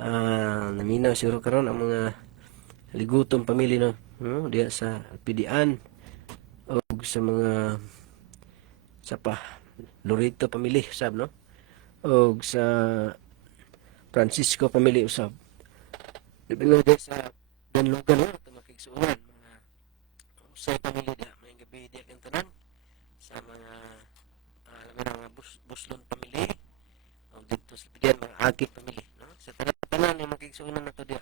naminaw siguro karon ang mga ligutong pamilya no, no diya sa Pidian o sa mga sa pa Lorito family usab no o sa Francisco family usab. Labi na diya sa Ganlugan no ito makigsuonan mga usay pamilya diya may gabi diya kang tanan sa mga alam mo na mga Buslon family o dito sa Pidian mga Agit family no sa tanan yung makigsuonan nato diya.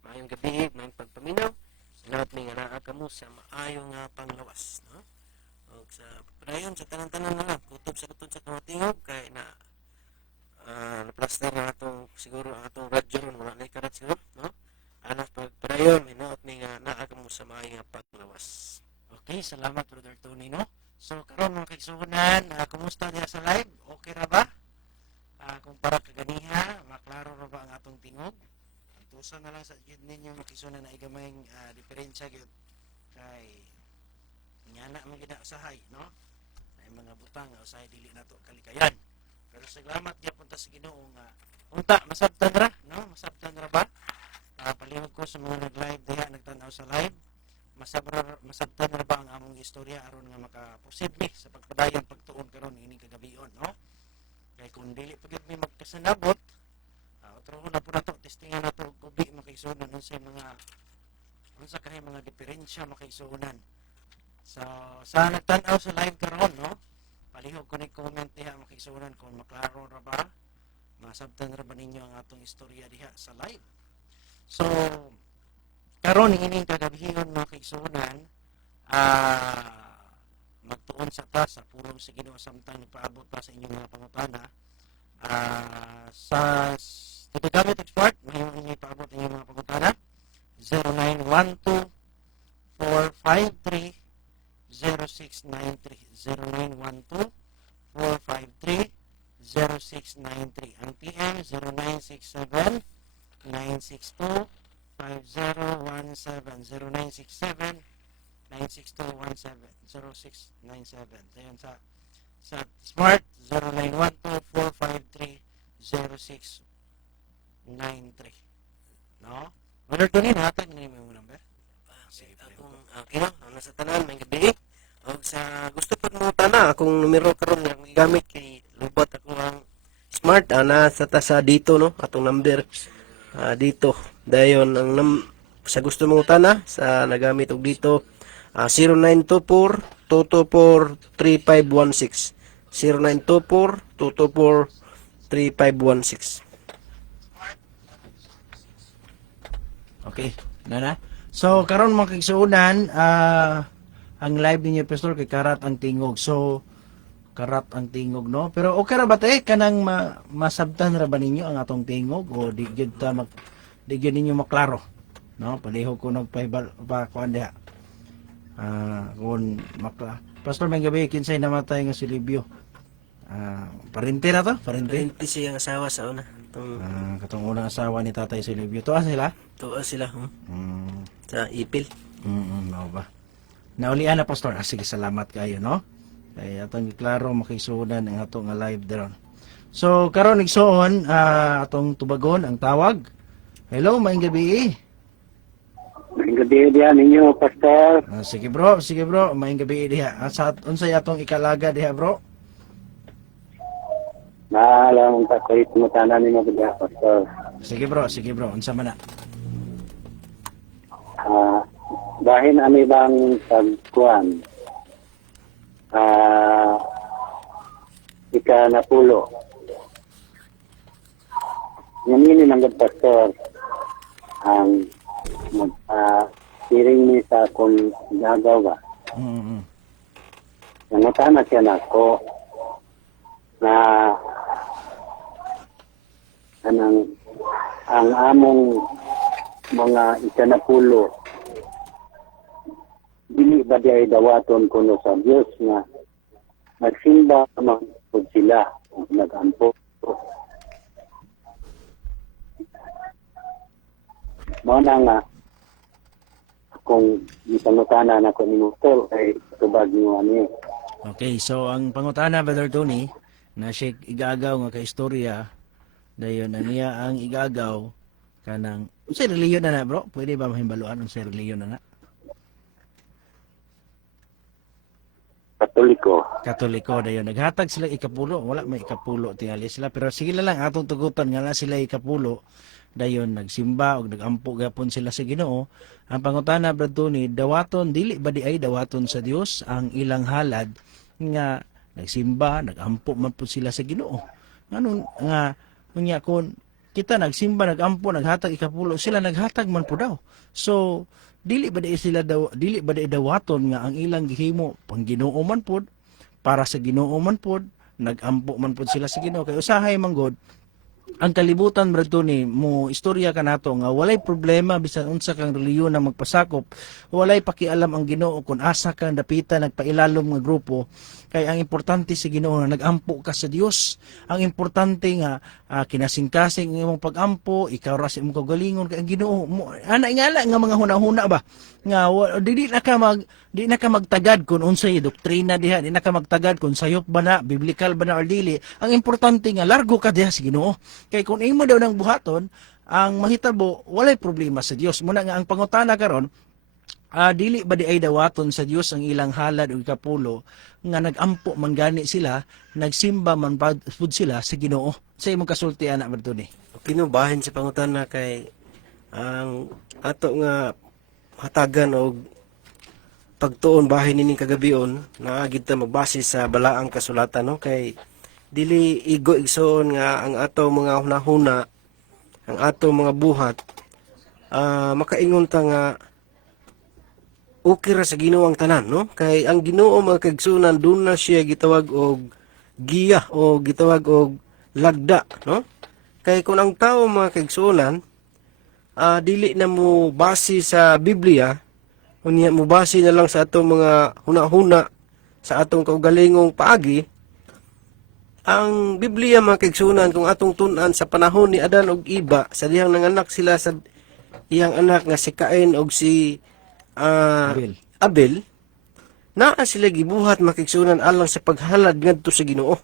Maayong gabi, maayong pagpaminaw. Salamat may nga naa kamo sa maayong panglawas. No? O sa padayon, sa tanan-tanan na lang. Kutob sa kutob sa kamatingog. Kaya na naplaster na atong siguro ang atong radyo ron. Wala na ikarat siguro. No? Anak padayon, may naot may nga naa kamo sa maayong panglawas. Okay, salamat Brother Tony, no? So, karon mga kaigsuonan, kumusta niya sa live? Okay ra ba? Kung para kaganiha, maklaro ra ba ang atong tingog? Tusa na lang sa gid ninyo makisunan na igamayng diferensya gyud kay ingana man gid usahay, no? Ay mga butang nga usahay dili nato kalikayan. Pero salamat gyud punta sa Ginoo nga unta masabtan ra, no? Masabtan ra ba? Palihog ko sa mga nag-live diha nagtan-aw sa live. Masabtan ra ba ang among istorya aron nga makaposible sa pagpadayon pagtuon karon ini kagabion, no? Kay kung dili pa gyud may magkasanabot, otro na po na to testingan na to kubi makaisunan unsa kay mga diferensya makaisunan. So sa nagtan-aw sa live karon, no? Palihog ko ni comment diha makaisunan kung maklaro ra ba, masabtan ra ba ninyo ang atong istorya diha sa live. So karon ining kagabion mga kaisunan, magtuon sa ta sa pulong sa Ginoo samtang nagpaabot pa sa inyong mga pangutana. Sa gamit expert, may inyong ipaabot ang inyong mga pagkutana 0912-453-0693 0912-453-0693 ang PM 0967-962-5017 0967-962-170697 ayan sa smart 091453-0693 no? Brother Tony, nahatag na yung number? Sige, Akong kino, nasa tanan, may gabi. O sa gusto pag mo tana, akong numero karon nga gamit kay lubot ako ang smart nasa ta sa dito no atong number dito dayon ang sa gusto mong tana sa nagamit og dito 0924-224-3516 0924-224-3516. okay, na. So, karon mga kaigsuunan, ang live ninyo, Pastor, kay Karat ang Tingog. So, Karat ang Tingog, no? Pero okay ra ba tayo? Kanang masabtan ra ba ninyo ang atong tingog? O di gyud ninyo maklaro? No? Palihog ko nagpahibal pa kuan diha. Kung Pastor, may gabi, kinsay namatay nga si Libyo. Parente na to? Parente? Parente siya ang asawa sa una. Katong unang asawa ni Tatay si Libyo. Tuwa sila? Tuwa sila sa ipil. No ba? Naulian na, Pastor. Sige, salamat kayo, no? Kaya atong klaro makisunan ang atong live deron. So, karon igsoon, atong tubagon ang tawag. Hello, maayong gabi. Maayong gabi diha ninyo, Pastor. Sige bro, maayong gabi diha. Sa unsay atong ikalaga diha, bro? Naalang takoy tumutanan ninyo diha, Pastor. Sige bro, unsa man na? Bahin ami bang pagkuan? Ika na pulo. Yamini ng Pastor ang piring ni sa kung gagaw ba. Nanotana siya na ko na ang among mga ikanapulo dili ba di ay dawaton kuno sa Dios nga nagsimba magpud sila nagampo mo na nga kung ipanutana na ko ni Motor ay tubag niyo ani. Okay, so ang pangutana, Brother Tony, na siya igagaw nga ka istorya dayon na niya ang igagaw kanang unsay reliyon na bro? Pwede ba mahimbaluan unsay reliyon na? Katoliko. Katoliko dayon naghatag sila ikapulo, wala may ikapulo tingali sila pero sige lang atong tugutan nga na sila ikapulo dayon nagsimba og nagampo gapon sila sa Ginoo. Ang pangutana brad Tony, dawaton dili ba di ay dawaton sa Dios ang ilang halad nga nagsimba, nagampo man pud sila sa Ginoo. Nganong nga unya kun kita nagsimba, nagampo, naghatag ikapulo, sila naghatag man po daw. So dili ba di sila dili ba di dawaton nga ang ilang gihimo pang Ginoo man pod para sa Ginoo man pod, nagampo man pod sila sa Ginoo kay usahay man god ang kalibutan brad Tony mo istorya ka nato nga walay problema bisan unsa kang reliyon na magpasakop, walay pakialam ang Ginoo kung asa kang dapitan nagpailalom nga grupo. Kay ang importante sa Ginoo na nagampo ka sa Dios. Ang importante nga kinasing-kasing ang imong pagampo, ikaw ra sa imong kaugalingon kay ang Ginoo ana ingala nga mga hunahuna ba nga di na ka magtagad kung unsay doktrina diha, di na ka magtagad kung sayop ba na, biblikal ba na or dili. Ang importante nga largo ka diha sa Ginoo. Kay kung imo daw nang buhaton, ang mahitabo walay problema sa Dios. Muna nga ang pangutana karon, dili ba di ay dawaton sa Dios ang ilang halad o ikapulo nga nagampo man gani sila, nagsimba man pud sila sa Ginoo. Sa imong kasulti ana berto ni. Kinubahin sa pangutana kay ang ato nga hatagan og pagtuon bahin nining kagabion na agid ta magbase sa balaang kasulatan no kay dili igo igsoon nga ang ato mga hunahuna, ang ato mga buhat makaingon ta nga okay ra sa Ginoo ang tanan no kay ang Ginoo mga kaigsunan dun na siya gitawag og giya o gitawag og lagda no kay kung ang tao mga kaigsunan dili na mo base sa Biblia, unya mo base na lang sa atong mga hunahuna, sa atong kaugalingong paagi. Ang Biblia mga kaigsunan kung atong tun-an sa panahon ni Adan ug Iba, sa dihang nanganak sila sa iyang anak nga si Cain ug si Abel, naa sila gibuhat mga kaigsunan alang sa paghalad ngadto sa Ginoo.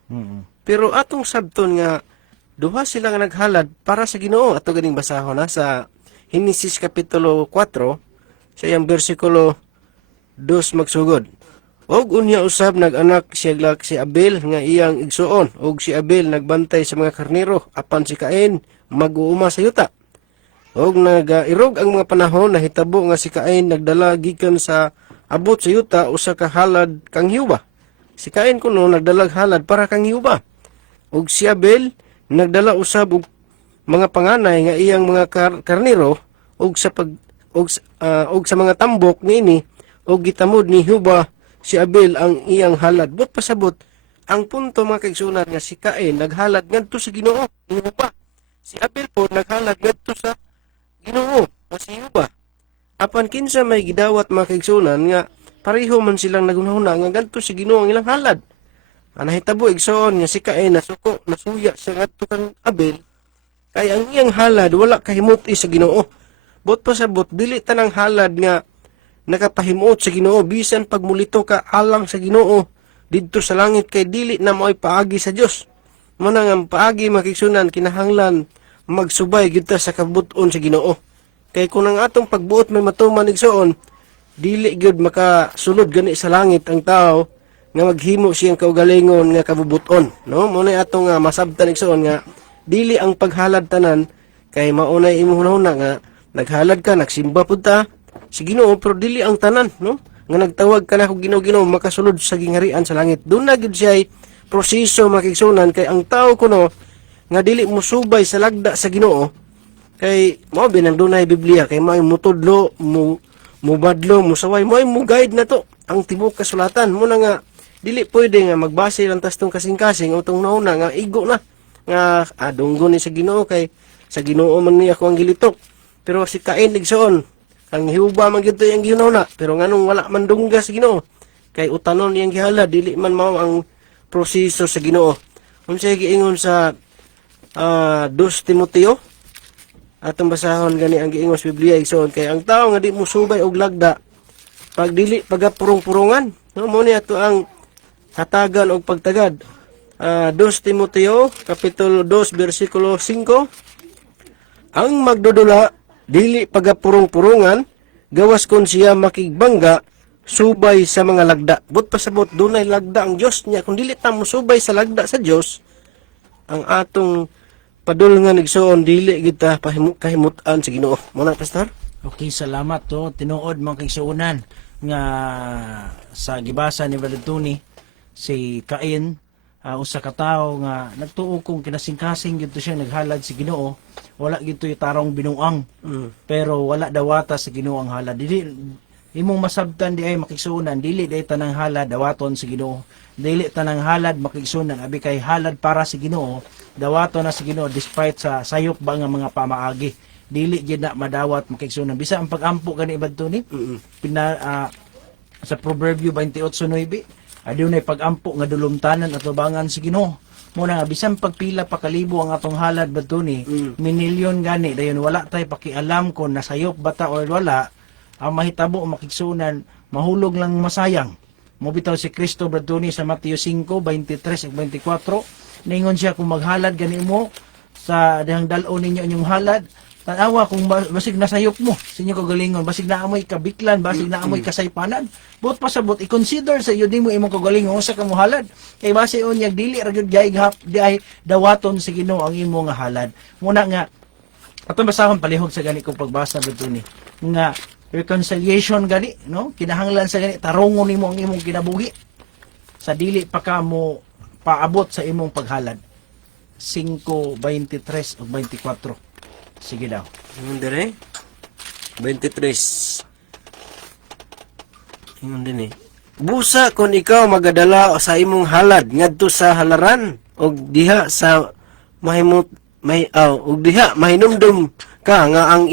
Pero atong sabton nga duha sila nga naghalad para sa Ginoo. Ato ganing basahon na sa Henesis Kapitulo 4, sa iyang versikulo 2 magsugod. Og unya usab nag-anak siya si Abel nga iyang igsuon, og si Abel nagbantay sa mga karnero, apan si Cain mag-uuma sa yuta. Og nagairog ang mga panahon, nahitabo nga si Cain nagdala gikan sa abot sa yuta usa ka halad kang hiuba. Si Cain kuno nagdalag halad para kang hiuba. Og si Abel nagdala usab og mga panganay nga iyang mga karnero og sa sa mga tambok niini og gitamod ni Hiuba si Abel ang iyang halad. But pasabot ang punto mga kaigsunan nga si Cain naghalad ngadto sa Ginoo ni Hiuba. Si Abel po naghalad ngadto sa Ginoo o si Hiuba. Apan kinsa may gidawat mga kaigsunan nga pareho man silang nagunahuna nga ngadto sa Ginoo ang ilang halad. Nahitabo igsoon nga si Cain nasuko nasuya sa ngadto kang Abel. Kay ang iyang halad wala kahimuti sa Ginoo. Bot pasabot dili tanang halad nga nakapahimuot sa Ginoo bisan pagmulito ka alang sa Ginoo didto sa langit kay dili na mo'y paagi sa Dios. Muna nga paagi makigsunan kinahanglan magsubay gyud ta sa kabuton sa Ginoo. Kay kung ang atong pagbuot may matuman igsoon, dili gyud makasulod gani sa langit ang tao nga maghimo siyang kaugalingon nga kabubuton, no? Muna atong masabtan igsoon nga dili ang paghalad tanan kay maunay imuhuna nga naghalad ka, nagsimba pud ta si Ginoo pero dili ang tanan no nga nagtawag ka na kog Ginoo makasulod sa gingharian sa langit. Doon na gid siya proseso makigsunan kay ang tao kuno nga dili musubay sa lagda sa Ginoo kay mao binang dunay Biblia kay may mutudlo mubadlo musaway mo guide na to ang tibuok kasulatan mo na nga dili pwede nga magbase lang tas tong kasing-kasing o tong nauna nga igo na nga dunggo ni sa Ginoo kay sa Ginoo man niya ako ang gilitok. Pero si Cain ligsoon ang Hiuba man gyud ang ginuna pero nganong wala man dungga sa Ginoo kay utanon niyang gihala dili man mao ang proseso sa Ginoo. Unsay giingon sa 2 Timoteo atong basahon gani ang giingon sa Biblia igsoon kay ang tawo nga di musubay og lagda pag dili pagapurong-purongan no mo ni ato ang hatagan og pagtagad. 2 Timoteo Kapitulo 2 versikulo 5. Ang magdudula dili pagapurong-purungan gawas kon siya makigbangga subay sa mga lagda. But pasabot dunay lagda ang Dios niya, kung dili ta mo subay sa lagda sa Dios, ang atong padul nga nigsuon dili kita kahimutan sa Ginoo. Mo na, pastor? Okay, salamat to. Tinuod mga kaigsuonan nga sa gibasa ni Brother Tony, si Cain, usa ka tawo nga nagtuo kung kinasingkasing gito siya naghalad si Ginoo, wala gito yung tarong binuang, pero wala dawata sa Ginoo ang halad. Dili imong masabtan di ay makigsuonan, dili day tanang halad dawaton si Ginoo. Dili tanang halad makigsuonan abi kay halad para si Ginoo, dawaton na si Ginoo despite sa sayop ba nga mga pamaagi. Dili gyud na madawat makigsuonan. Bisa ang pagampo gani Brother Tony, sa Proverbio 28:9, adunay pagampo nga dulumtanan at tubangan si Ginoo. Muna nga bisan pagpila pa kalibo ang atong halad Brother Tony, minilyon gani dayon wala tay pakialam kung nasayop bata or wala, ang mahitabo makigsuonan mahulog lang masayang. Mobitaw si Kristo Brother Tony sa Mateo 5:23 ug 24, ningon siya kung maghalad gani mo sa dihang dal-o ninyo inyong halad, tanawa kung basig nasayop mo sa inyo kagalingon, basig na amoy kabiklan, basig na amoy kasaypanan, buot pasabot i-consider sa iyo di mo imong kagalingon usa ka mo halad, kay base unyag dili ra gyud di ay dawaton sa Ginoo ang imong halad. Muna nga atong basahon palihog sa gani kong pagbasa dito ni nga reconciliation gani, no, kinahanglan sa gani tarungon nimo ang imong kinabuhi sa dili pa ka mo paabot sa imong paghalad. 5:23 ug 24. Sige daw. Ingon dire 23. Ingon din busa kon ikaw magadala sa imong halad ngadto sa halaran og diha sa og diha mahinumdum ka nga ang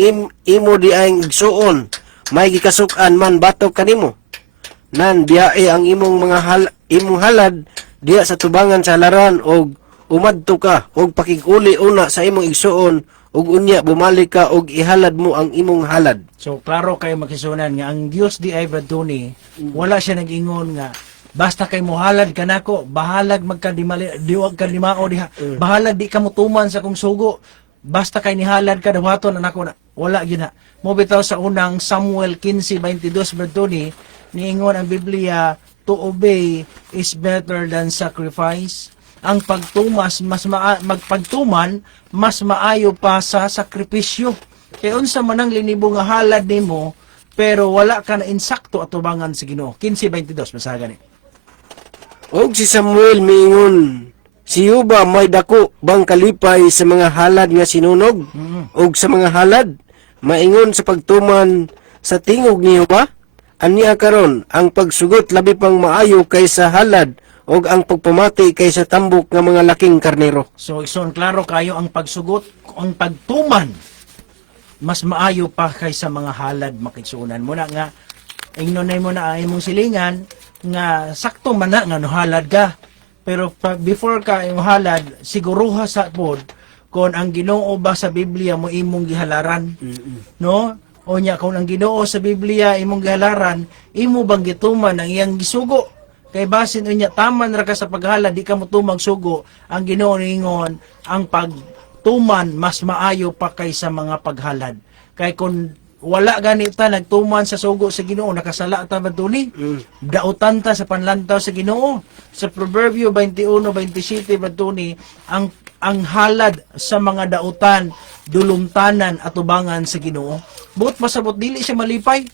imo di ay igsuon may gikasuk-an man batok kanimo, nan biyae ang imong imong halad diha sa tubangan sa halaran og umadto ka og pakig-uli una sa imong igsuon ug unya bumalik ka og ihalad mo ang imong halad. So klaro kayo makisunan nga ang Dios di ay Brother Tony, wala siya nag-ingon nga basta kay mohalad ka nako, bahalag diwag ka limao diha, bahalag di ka mutuman sa kong sugo, basta kay nihalad ka dawaton anako na. Wala gyud na. Mo bitaw sa unang Samuel 15:22 Brother Tony, niingon ang Biblia, to obey is better than sacrifice. Ang pagtumas magpagtuman mas maayo pa sa sakripisyo. Kaya unsa man ang linibo nga halad nimo pero wala ka na insakto atubangan sa Ginoo. 15:22 basagan ni. Og si Samuel miingon, si Yuba may dako bang kalipay sa mga halad nga sinunog? Og sa mga halad maingon sa pagtuman sa tingog ni Yuba? Aniya karon ang pagsugot labi pang maayo kaysa halad og ang pagpamati kaysa tambok nga mga laking karnero. So ison klaro kayo ang pagsugot, ang pagtuman mas maayo pa kaysa mga halad makigsuonan. Muna nga ingnonay mo na ang imong silingan nga sakto man na nga halad ka. Pero before ka imong halad, siguruha sa pod kung ang Ginoo ba sa Biblia mo imong gihalaran. No? O nya kung ang Ginoo sa Biblia imong gihalaran, imo bang gituman ang iyang gisugo? Kay basin unya taman ra ka sa paghalad, di ka mo tumag sugo, ang Ginoo ningon ang pagtuman mas maayo pa kaysa mga paghalad. Kay kung wala ganita nagtuman sa sugo sa Ginoo, nakasala ta ba duni? Dautan ta sa panlantaw sa Ginoo. Sa Proverbio 21:27 ba duni, ang halad sa mga dautan, dulumtanan at tubangan sa Ginoo. Buot pasabot dili siya malipay.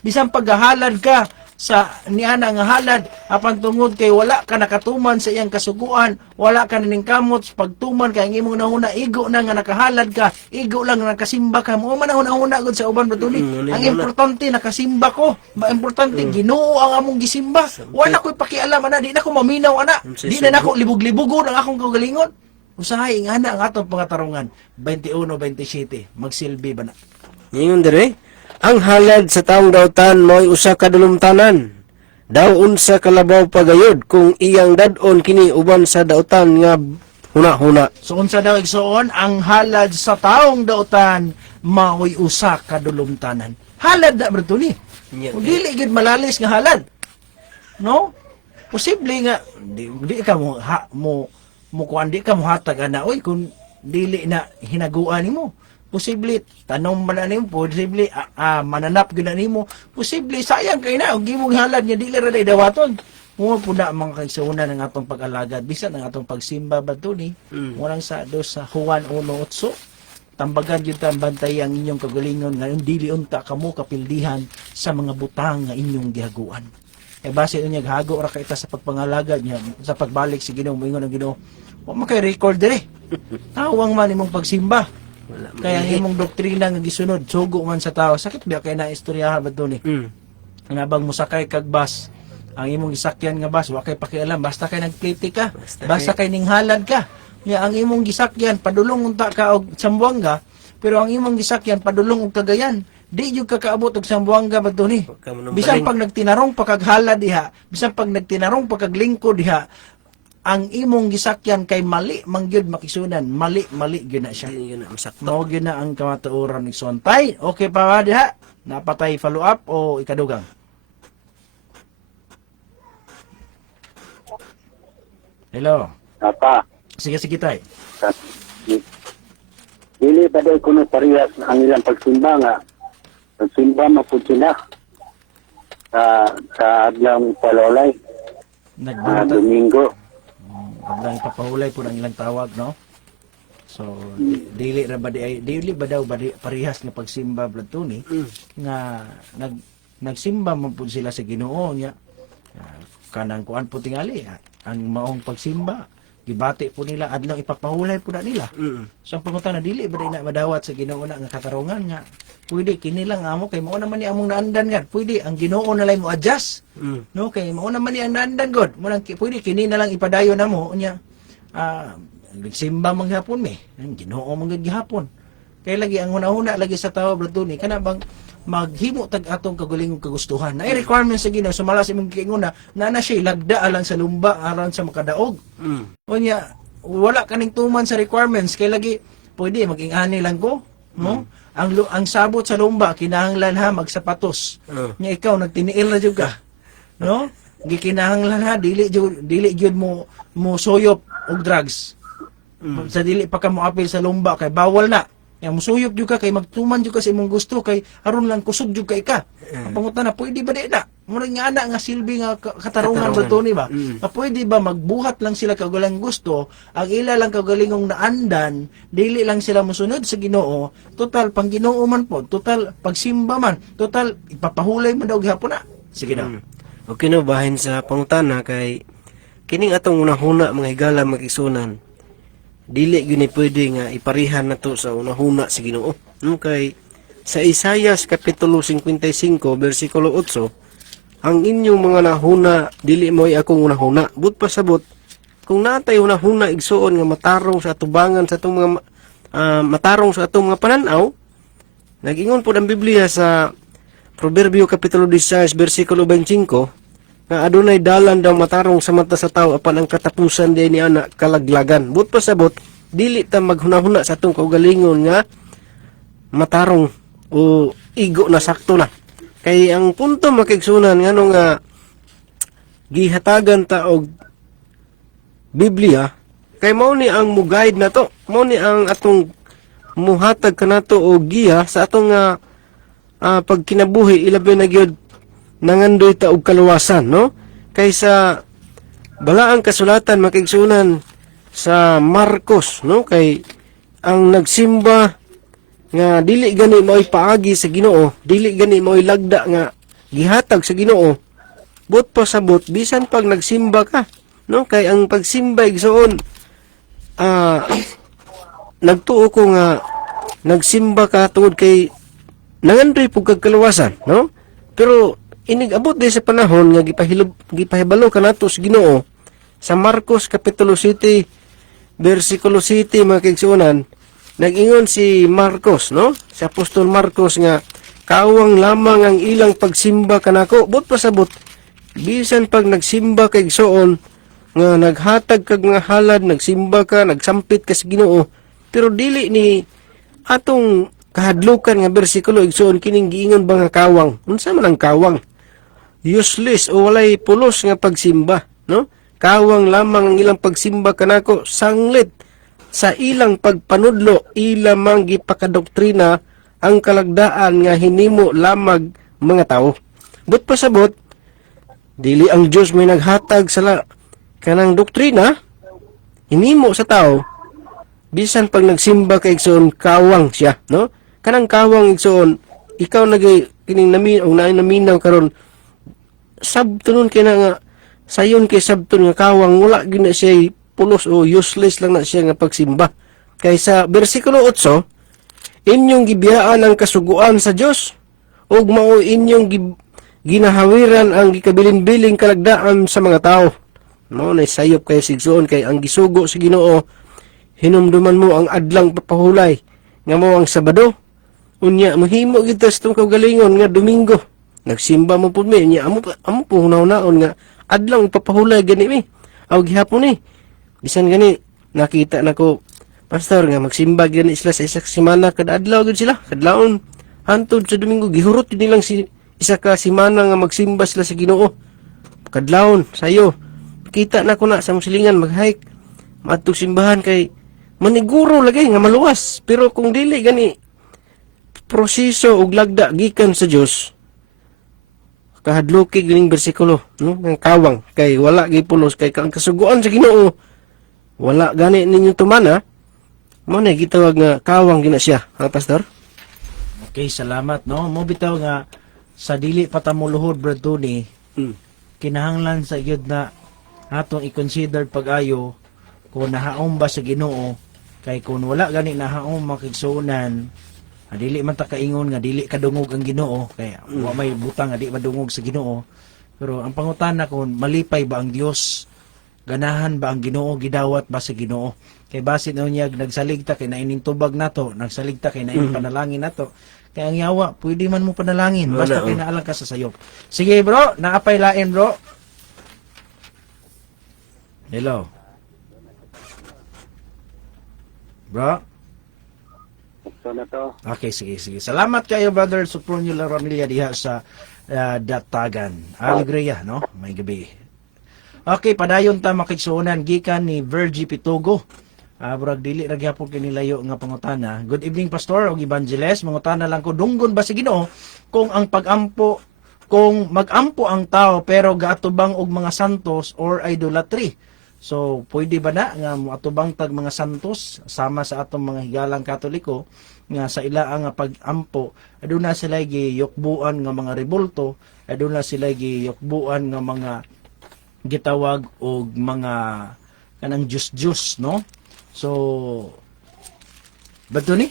Bisan paghahalad ka sa niana nga halad, apan tungod kay wala ka nakatuman sa iyang kasuguan, wala ka ning kamot sa pagtuman kay ang imong nahuna igo na nga nakahalad ka, igo lang nakasimba ka mo man una gud sa uban batuli. Ang importante nakasimba ko, importante Ginoo ang among gisimba. Wala ko'y pakialam ana, di na ko maminaw ana, di na nako libog-libugon ang akong kagalingon. Usahay nga na ang atong pangatarungan 21-27 magsilbi ba na. Ngayon dire, ang halad sa taong dautan mo'y usa ka dulumtanan. Daw unsa kalabaw pagayod kung iyang dadon kini uban sa dautan nga huna-huna. So unsa daw igsuon, ang halad sa taong dautan mao'y usa ka dulumtanan. Halad na bro ni. Dili gid malalis nga halad. No? Posible nga di ka mo kuan di ka mo hatag ana oy kung dili na hinaguan nimo. posible tanom man nimo, posible mananap gyud na nimo, posible sayang kay na og gimong halad nya dili ra day dawaton. Mo po na mga kaigsuonan ng atong pag-alagad bisan ang atong pagsimba badto ni. Murang sa dos sa Juan 1:8, tambagan yun ang bantay ang inyong kagalingon ngayon dili unta kamo kapildihan sa mga butang nga inyong gihaguan. E base unya hago ra kita sa pagpangalagad niya sa pagbalik si Ginoo moingon ang Ginoo. Wa man kay record dire. Tawang man imong pagsimba. Wala Kaya ang imong doktrina nga gisunod sugo man sa tao. Sakit ba kay na istoryahan badto ni? Nabang musakay kag bus. Ang imong gisakyan nga bus wa kay pakialam basta kay nagpliti ka. Basta kay ninghalad ka. Nga ang imong gisakyan padulong unta ka og Zamboanga, pero ang imong gisakyan padulong og Cagayan. Di jud ka kaabot og Zamboanga badto ni. Bisan pag nagtinarong pa kag halad diha, bisan pag nagtinarong pa kag lingkod diha, ang imong gisakyan kay mali mangyud makisunan, mali gyud na siya. Dili yun ang sakto. Mao gyud na ang kamatuoran ni Sontay. Okay pa ba diha? Napatay follow up o ikadugang? Hello. Apa, Sige tay. dili ba day kuno parehas ang ilang pagsimba nga. Pagsimba mapud sila sa adlang palolay, Nagbunta. Domingo. Ablang ipapahulay po ng ilang tawag, no? So, dili ba daw parehas nga pagsimba blatuni nga nagsimba man po sila sa Ginoo niya. Kanang kuan po tingali ang maong pagsimba gibati po nila adlaw ipapahulay po na nila. So ang pangutan na dili ba na madawat sa Ginoo na nga katarungan nga pwede kini lang amo kay mao naman ni among naandan nga pwede ang Ginoo na lang mo adjust no kay mao naman ni ang naandan god mo lang pwede kini na lang ipadayon namo unya nagsimba man gihapon me ang Ginoo man gid gihapon kay lagi ang una-una lagi sa tawo blatuni kana bang maghimo tag atong kagulingong kagustuhan na requirements sa Ginoo sumala sa imong giinguna na siya lagda alang sa lumba aron sa makadaog unya wala kaning tuman sa requirements kay lagi pwede maging ani lang ko no ang sabot sa lumba kinahanglan ha magsapatos nya ikaw nagtiniil na jud ka no gikinahanglan ha dili jud mo soyop og drugs sa dili pa ka mo apil sa lumba kay bawal na yang musuyop jud ka kay magtuman jud ka sa imong gusto kay aron lang kusog jud kay ka ang pangutan na pwede ba di na murag nga ana nga silbi nga katarungan ba to ni ba pwede ba magbuhat lang sila kag walang gusto ang ila lang kagalingong naandan dili lang sila mosunod sa Ginoo total pang Ginoo man po total pagsimba man total ipapahulay man daw gihapon na sige na Okay no bahin sa pangutana kay kining atong unahuna mga higala magisunan dili gyud ni pwede nga iparihan nato sa unahuna sa Ginoo kay sa Isaias kapitulo 55 bersikulo 8 ang inyong mga nahuna dili mo'y akong unahuna but pasabot kung natay unahuna igsuon nga matarong sa atubangan sa atong mga matarong sa atong mga pananaw nag-ingon po ang Biblia sa Proverbio kapitulo 16 bersikulo 25 nga adunay dalan daw matarong sa mata sa tao apan ang katapusan diay ni ana kalaglagan but pasabot dili ta maghunahuna sa atong kaugalingon nga matarong o igo na sakto na kay ang punto makigsunan ngano nga gihatagan ta og Biblia kay mao ni ang mo-guide nato mao ni ang atong muhatag kanato og giya sa atong pagkinabuhi ilabi na gyud nangandoy ta og kaluwasan no kaysa balaang kasulatan makigsunan sa Marcos no kay ang nagsimba nga dili gani mo'y paagi sa Ginoo dili gani mo'y lagda nga gihatag sa Ginoo but pasabot bisan pag nagsimba ka no kay ang pagsimba igsoon nagtuo ko nga nagsimba ka tungod kay nangandoy pug kagkaluwasan no pero inigabot din sa panahon nga gipahibalo kanato sa Ginoo sa Marcos kapitulo 7 bersikulo 7 mga kaigsuonan nag-ingon si Marcos no si Apostol Marcos nga kawang lamang ang ilang pagsimba kanako but pasabot bisan pag nagsimba kay igsoon nga naghatag kag nga halad nagsimba ka nagsampit ka sa Ginoo pero dili ni atong kahadlukan nga bersikulo igsoon kining giingon ba nga kawang unsa man ang kawang useless o walay pulos nga pagsimba no kawang lamang ang ilang pagsimba kanako sanglit sa ilang pagpanudlo ila mang gipakadoktrina ang kalagdaan nga hinimo lamag mga tao. But pasabot, dili ang Dios may naghatag sa kanang doktrina hinimo sa tao, bisan pag nagsimba kay igsoon kawang siya, no? Kanang kawang igsoon, ikaw nagay kining naminaw karon sabtunon kay na nga sayon kay sabton nga kawang wala gyud na siya pulos o useless lang na siya nga pagsimba. Kay sa bersikulo 8, inyong gibiyaan ang kasuguan sa Dios ug mao inyong ginahawiran ang gikabilin-biling kalagdaan sa mga tao. No, na sayop kay sigsuon kay ang gisugo sa Ginoo hinumduman mo ang adlang papahulay nga mao ang Sabado. Unya mahimo kita sa itong kaugalingon nga Domingo. Nagsimba mo pud mi nya amo po hunaw-naon nga adlang papahulay gani mi. Aw gihapon ni. Bisan gani nakita nako pastor nga magsimba gani sila sa isa ka semana kada adlaw gid sila. Kadlawon hantod sa Domingo gihurot nilang isa ka semana nga magsimba sila sa Ginoo. Kadlawon sayo. Kita na ko na sa musilingan mag-hike. Matug simbahan kay maniguro lagi nga maluwas. Pero kung dili gani proseso ug lagda gikan sa Dios, kahadloki gining bersikulo, no? Ng kawang kay wala gipulos kay kang kasuguan sa Ginoo. Wala gani ninyo tumana. Mo na gitawag nga kawang gina siya, ha pastor? Okay, salamat, no? Mo bitaw nga sa dili patamuluhod Brad Tony, kinahanglan sa gyud na atong i-consider pag-ayo kung nahaom ba sa Ginoo, kay kung wala gani nahaom makigsunan, dili man ta kaingon nga dili kadungog ang Ginoo, kay wa may butang nga di madungog sa Ginoo. Pero ang pangutana kung malipay ba ang Dios, ganahan ba ang Ginoo, gidawat ba sa Ginoo? Kay basin niya nagsaligta kay naining tubag nato, nagsaligta kay naining panalangin nato. Kaya ang yawa, pwede man mo panalangin basta kay naalang ka sa sayop. Sige bro, naapay lain bro. Hello. Bro? So na to. Okay, sige. Salamat kayo, Brother Supronio Ramilla diha sa Datagan. Alegria, no? May gabi. Okay, padayon ta makigsuonan gikan ni Virgie Pitugo. Brag dili ra gyapon kinilayo nga pangutana. Good evening, Pastor o Evangelist. Mangutana lang ko, dunggon ba si Ginoo kung mag-ampo ang tao pero gaatubang og mga santos or idolatry? So, pwede ba na nga atubang tag mga santos sama sa atong mga higalang Katoliko nga sa ila ang pag-ampo, aduna sila giyukbuan nga mga rebulto, aduna sila giyukbuan nga mga gitawag og mga kanang Diyos, no? So, bato ni?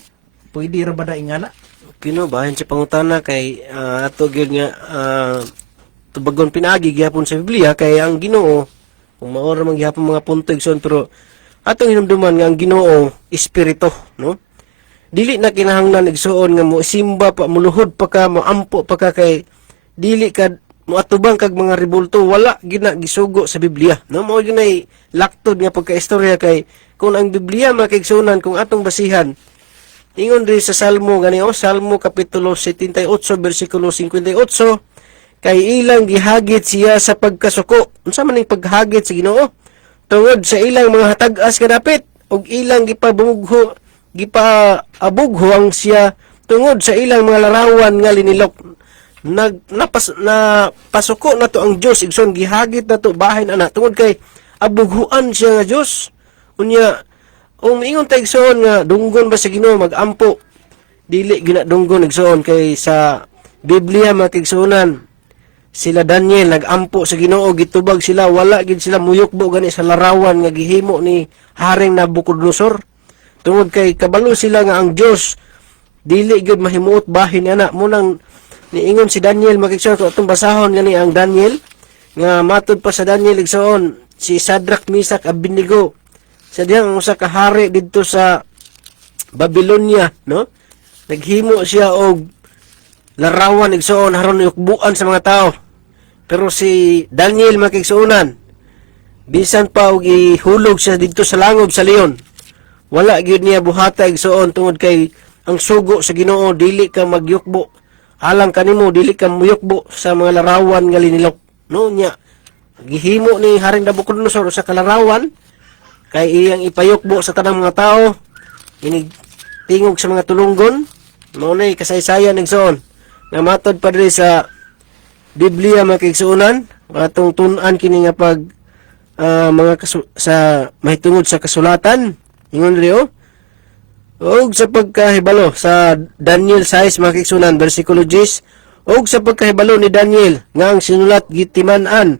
Pwede ra ba da ingana? Kino bahin sa pangutana kay ato gyud nga tubagon pinagi gyapon sa Biblia kay ang Ginoo kung maora man gyapon mga punto igsoon, pero atong hinumduman nga ang Ginoo espiritu, no? Dili na kinahanglan igsoon nga mo simba pa, muluhod pa ka, mo ampo pa ka kay dili ka mo atubang kag mga rebulto, wala gina gisugo sa Biblia, no? Mao ginay laktod nga pagkaistorya kay kung ang Biblia makigsunan kung atong basihan ingon rin sa Salmo gani Salmo kapitulo 78 bersikulo 58, kay ilang gihagit siya sa pagkasuko. Unsa man ning paghagit sa Ginoo? Tungod sa ilang mga hatag-as kadapit ug ilang gipaabughuang siya tungod sa ilang mga larawan nga linilok. Napasuko na to ang Dios igsoon, gihagit na to bahin ana tungod kay abughuan siya nga Dios. Unya ingon ta igsoon nga dunggon ba sa Ginoo mag-ampo? Dili ginadunggon igsoon kay sa Biblia makigsunan sila Daniel nag-ampo sa Ginoo, gitubag sila, wala gid sila muyukbo gani sa larawan nga gihimo ni Haring Nabucodonosor. Tungod kay kabalo sila nga ang Dios dili gid mahimuot bahin ana. Munang niingon si Daniel makigsuon ko atong basahon gani ang Daniel nga matud pa sa Daniel igsoon si Shadrach, Meshach, Abednego sa diyang usa ka hari didto sa Babylonia, no? Naghimo siya og larawan igsoon haron yukbuan sa mga tao. Pero si Daniel makigsuonan bisan pa og ihulog siya didto sa langob sa leon, wala gyud niya buhata igsoon tungod kay ang sugo sa Ginoo dili ka magyukbo. Alang kanimo dili ka muyukbo sa mga larawan nga linilok, no? Nya gihimo ni Haring Nabucodonosor sa kalarawan kay iyang ipayukbo sa tanang mga tao, inig tingog sa mga tulunggon, mao nay kasaysayan igsoon nga matod pa diri sa Biblia mga kaigsuonan, atong tun-an kini nga pag sa mahitungod sa kasulatan ingon diri og sa pagkahibalo sa Daniel 6 mga kaigsuonan bersikulo 10, og sa pagkahibalo ni Daniel nga ang sinulat gitiman-an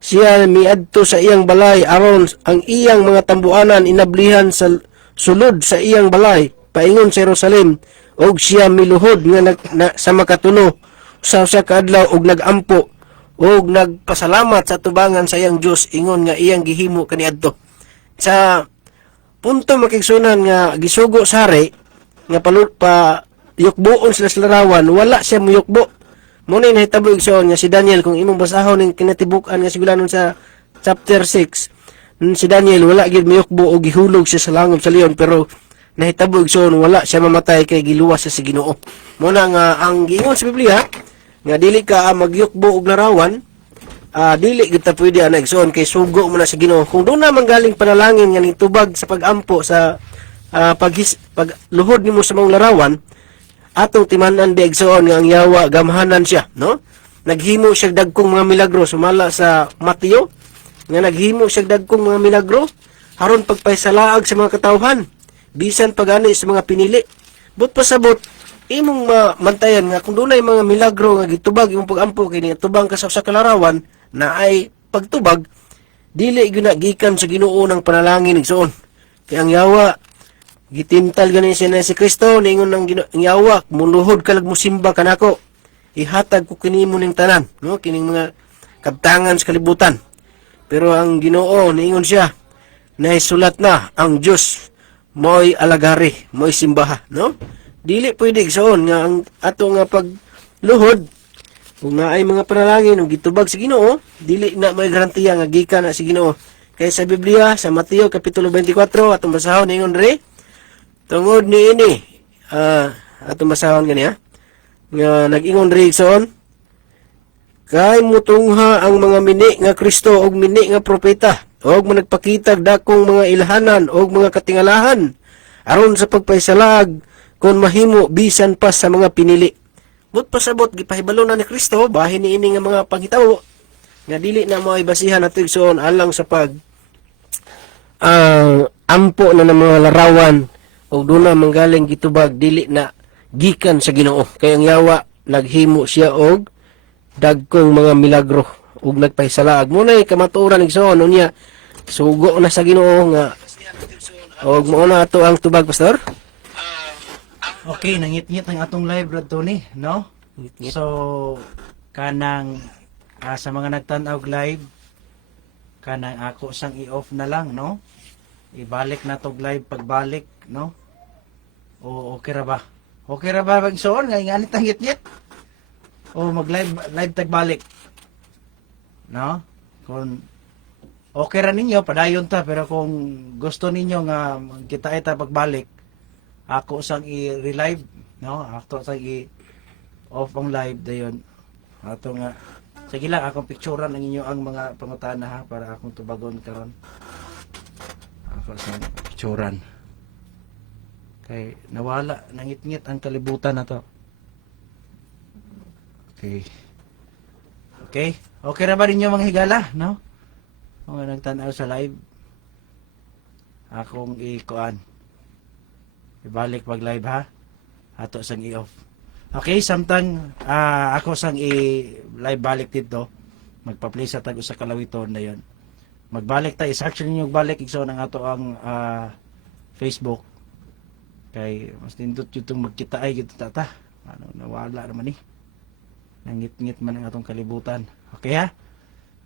siya miadto sa iyang balay aron ang iyang mga tambuanan inablihan sa sulod sa iyang balay paingon sa Jerusalem, og siya miluhod nga sa makatuno sa usa ka adlaw og nagampo og nagpasalamat sa tubangan sa iyang Dios ingon nga iyang gihimo kaniadto. Sa punto makigsunan nga gisugo sari nga pa yukbuon sila sa larawan, wala siya muyukbo. Muna yung nahitabo igsoon nga si Daniel, kung imong basahon ng kinatibukan nga sigulanon sa chapter 6, si Daniel wala gid miyukbo o gihulog siya sa langob sa leon, pero nahitabo igsoon wala siya mamatay kay giluwas siya sa Ginoo. Muna nga ang giingon sa Biblia nga dili ka magyukbo og larawan, dili kita pwede ana igsoon kay sugo mo na sa Ginoo. Kung doon na manggaling panalangin nga nitubag sa pagampo sa pagluhod nimo sa mga larawan, atong timanan di igsoon nga ang yawa gamhanan siya, no? Naghimo siya dagkong mga milagro sumala sa Mateo nga naghimo siya dagkong mga milagro aron pagpaysalaag sa mga katawhan bisan pagani sa mga pinili. But pasabot imong mantayan nga kung dunay mga milagro nga gitubag imong pagampo kini tubang ka sa usa ka larawan na ay pagtubag, dili gikan sa Ginoo ng panalangin igsoon. Kay ang yawa gitimtal ganin siya na si Kristo, ningon ng yawa, muluhod ka lag musimba kanako, ihatag ko kinimo ning tanan, no? Kining mga kabtangan sa kalibutan. Pero ang Ginoo, ningon siya, naisulat na, ang Diyos, mo'y alagari, mo'y simbaha, no? Dili pwede igsoon nga ang ato nga pagluhod, kung nga ay mga panalangin, o gitubag sa Ginoo, dili na may garantiya nga gikan na si Ginoo. Kaya sa Biblia, sa Mateo Kapitulo 24, atong basahon, ningon rin, tungod ni ini, atong basahon kaniya, nga nag-ingon Rigson, kay mutungha ang mga mini nga Kristo og mini nga propeta, og managpakitag dakong mga ilhanan og mga katingalahan, aron sa pagpaisalag kung mahimo bisan pa sa mga pinili. But pasabot, gipahibalo na ni Kristo, bahin ni ini nga mga panghitabo, nga dili na mo ay basihan at Rigson alang sa pag ampo na ng mga larawan, o doon na manggaling gitubag dili na gikan sa Ginoo. Kay ang yawa naghimo siya og dagkong mga milagro ug nagpahisalaag. Munay kamatuoran igsoon unya sugo na sa Ginoo nga og mao na ato ang tubag, pastor. Okay, nangit-ngit ang atong live, Brad Tony, no? Ngit-ngit. So kanang sa mga nagtan-aw live, kanang ako sang i-off na lang, no? Ibalik na tog live pagbalik, no? O okay ra ba? Okay ra ba bagsoon nga inganit ang ngit-ngit? O live tagbalik. No? Kung okay ra ninyo padayon ta, pero kung gusto ninyo nga kita ita pagbalik, ako sang i-relive, no? Ako sang i-off ang live dayon. Ato nga sige lang akong picturean ang inyo ang mga pangutana ha para akong tubagon karon. Ako sang picturean. Kay nawala, nangit-ngit ang kalibutan na to. Okay. Okay? Okay ra ba ninyo mga higala, no? Mga nagtanaw sa live. Akong ikuan. Ibalik pag live ha. Ato sang i-off. Okay, samtang ako sang i-live balik dito. Magpa-play sa tag sa kalawiton na yon. Magbalik ta, is-action ninyo balik igsoon ang ato ang Facebook. Kay mas nindot yung magkita ay gito tata. Ano, nawala naman Nangit-ngit man ang atong kalibutan. Okay ha?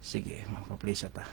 Sige, magpa-play sa ta.